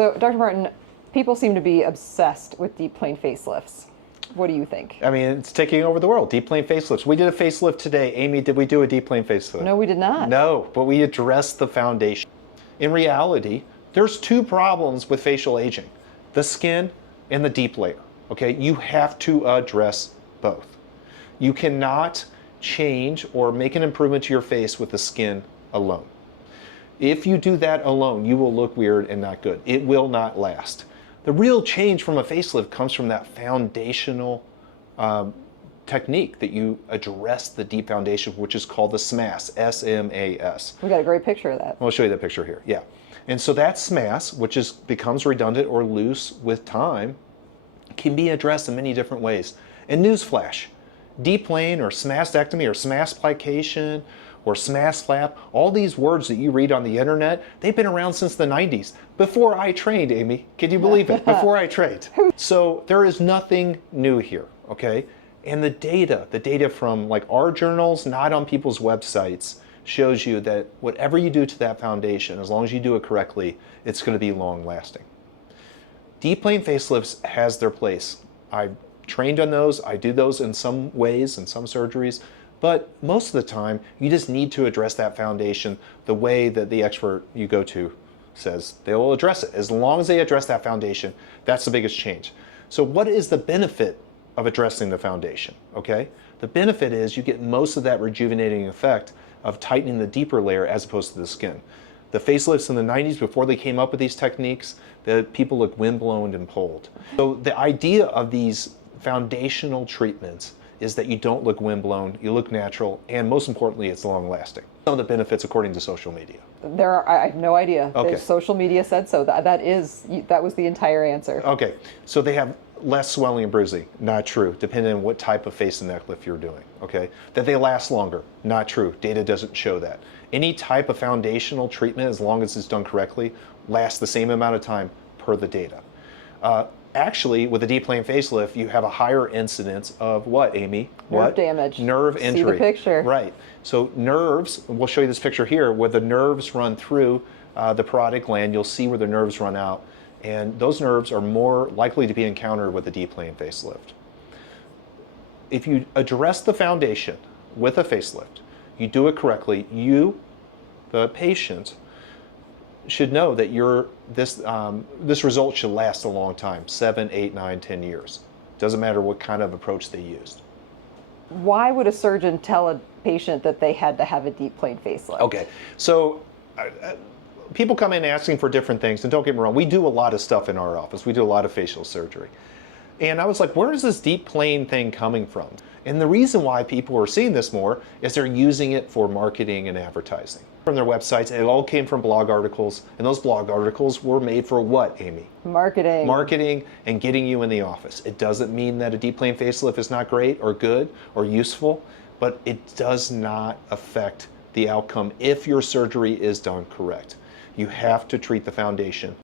So, Dr. Martin, people seem to be obsessed with deep plane facelifts. What do you think? I mean, it's taking over the world. Deep plane facelifts. We did a facelift today. Amy, did we do a deep plane facelift? No, we did not. No, but we addressed the foundation. In reality, there's two problems with facial aging: the skin and the deep layer. Okay, you have to address both. You cannot change or make an improvement to your face with the skin alone. If you do that alone, you will look weird and not good. It will not last. The real change from a facelift comes from that foundational technique that you address the deep foundation, which is called the SMAS, S-M-A-S. We got a great picture of that. I'll show you that picture here, yeah. And so that SMAS, which becomes redundant or loose with time, can be addressed in many different ways. And newsflash, deep plane or SMASectomy or SMAS plication or SMAS flap, all these words that you read on the internet, they've been around since the 90s. Before I trained, Amy, can you believe it? Before I trained. So there is nothing new here, okay? And the data from like our journals, not on people's websites, shows you that whatever you do to that foundation, as long as you do it correctly, it's going to be long lasting. Deep plane facelifts has their place. I've trained on those. I do those in some ways, in some surgeries. But most of the time, you just need to address that foundation the way that the expert you go to says they will address it. As long as they address that foundation, that's the biggest change. So what is the benefit of addressing the foundation? Okay, the benefit is you get most of that rejuvenating effect of tightening the deeper layer as opposed to the skin. The facelifts in the 90s, before they came up with these techniques, the people looked windblown and pulled. So the idea of these foundational treatments is that you don't look windblown, you look natural, and most importantly, it's long lasting. Some of the benefits according to social media. I have no idea. Okay. Social media said so. That was the entire answer. Okay, so they have less swelling and bruising, not true, depending on what type of face and neck lift you're doing, okay? That they last longer, not true, data doesn't show that. Any type of foundational treatment, as long as it's done correctly, lasts the same amount of time per the data. Actually, with a deep plane facelift, you have a higher incidence of what, Amy? Nerve damage. Nerve injury. See the picture. Right. So nerves, we'll show you this picture here, where the nerves run through the parotid gland. You'll see where the nerves run out. And those nerves are more likely to be encountered with a deep plane facelift. If you address the foundation with a facelift, you do it correctly, you, the patient, should know that this result should last a long time, 7, 8, 9, 10 years. Doesn't matter what kind of approach they used. Why would a surgeon tell a patient that they had to have a deep plane facelift? Okay, so people come in asking for different things, and don't get me wrong, we do a lot of stuff in our office. We do a lot of facial surgery. And I was like, where is this deep plane thing coming from? And the reason why people are seeing this more is they're using it for marketing and advertising. From their websites, it all came from blog articles, and those blog articles were made for what, Amy? Marketing. Marketing and getting you in the office. It doesn't mean that a deep plane facelift is not great or good or useful, but it does not affect the outcome if your surgery is done correct. You have to treat the foundation.